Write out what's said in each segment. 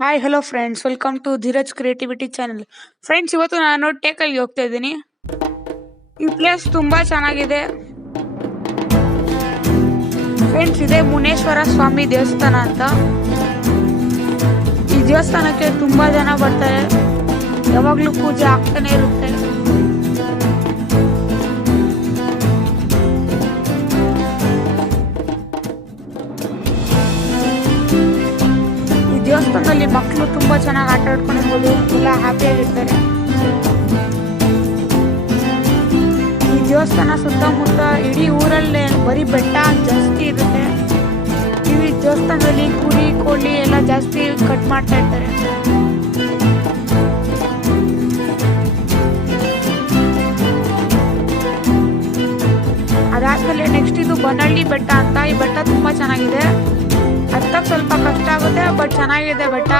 Hi hello friends, welcome to Dheeraj creativity channel. Friends, ಇವತ್ತು ನಾನು ಟೇಕಲ್ಲಿ ಹೋಗ್ತಾ ಇದ್ದೀನಿ. ಈ ಪ್ಲೇಸ್ ತುಂಬಾ ಚೆನ್ನಾಗಿದೆ ಫ್ರೆಂಡ್ಸ್. ಇದೆ ಮುನೇಶ್ವರ ಸ್ವಾಮಿ ದೇವಸ್ಥಾನ ಅಂತ. ಈ ದೇವಸ್ಥಾನಕ್ಕೆ ತುಂಬಾ ಜನ ಬರ್ತಾರೆ, ಯಾವಾಗ್ಲೂ ಪೂಜೆ ಆಗ್ತಾನೆ ಇರುತ್ತೆ. ದೇವಸ್ಥಾನದಲ್ಲಿ ಮಕ್ಕಳು ತುಂಬಾ ಚೆನ್ನಾಗಿ ಆಟ ಆಡ್ಕೊಂಡಿರ್ಬೋದು, ಎಲ್ಲ ಹ್ಯಾಪಿಯಾಗಿರ್ತಾರೆ. ಈ ದೇವಸ್ಥಾನ ಸುತ್ತಮುತ್ತ ಇಡೀ ಊರಲ್ಲೇ ಬರೀ ಬೆಟ್ಟ ಜಾಸ್ತಿ ಇರುತ್ತೆ. ಈ ದೇವಸ್ಥಾನದಲ್ಲಿ ಕುರಿ ಕೋಳಿ ಎಲ್ಲ ಜಾಸ್ತಿ ಕಟ್ ಮಾಡ್ತಾ ಇರ್ತಾರೆ. ಅದಾದ್ಮೇಲೆ ನೆಕ್ಸ್ಟ್ ಇದು ಬನಹಳ್ಳಿ ಬೆಟ್ಟ ಅಂತ. ಈ ಬೆಟ್ಟ ತುಂಬಾ ಚೆನ್ನಾಗಿದೆ, ಹತ್ತಕ್ಕೆ ಸ್ವಲ್ಪ ಕಷ್ಟ ಆಗುತ್ತೆ, ಬಟ್ ಚೆನ್ನಾಗಿದೆ ಬೆಟ್ಟ.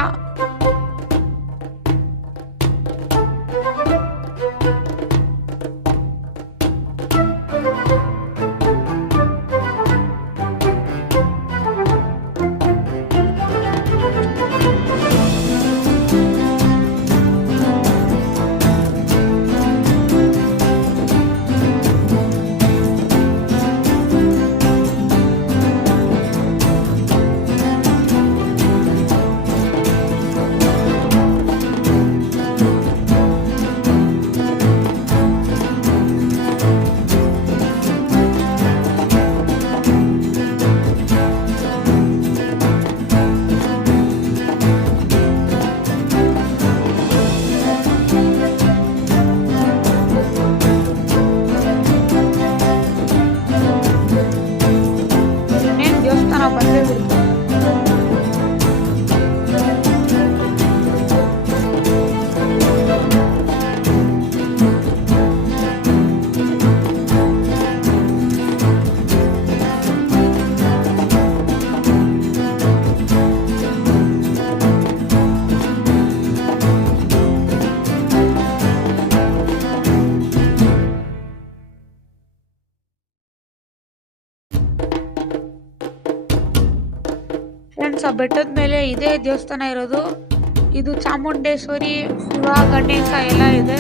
ದೇವಸ್ಥಾನ ಬಂದೇ ಬಿಡ್ತು. ಫ್ರೆಂಡ್ಸ್, ಆ ಬೆಟ್ಟದ ಮೇಲೆ ಇದೇ ದೇವಸ್ಥಾನ ಇರೋದು. ಇದು ಚಾಮುಂಡೇಶ್ವರಿ, ಶಿವ, ಗಣೇಶ ಎಲ್ಲ ಇದೆ.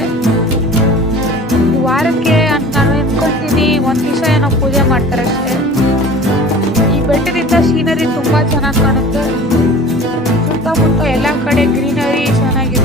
ಈ ವಾರಕ್ಕೆ ನಾನು ಅನ್ಕೊಳ್ತೀನಿ ಒಂದ್ ದಿವಸ ಏನೋ ಪೂಜೆ ಮಾಡ್ತಾರೆ ಅಷ್ಟೇ. ಈ ಬೆಟ್ಟದಿಂದ ಸೀನರಿ ತುಂಬಾ ಚೆನ್ನಾಗಿ ಕಾಣುತ್ತೆ. ಸುತ್ತಮುತ್ತ ಎಲ್ಲ ಕಡೆ ಗ್ರೀನರಿ ಚೆನ್ನಾಗಿದೆ.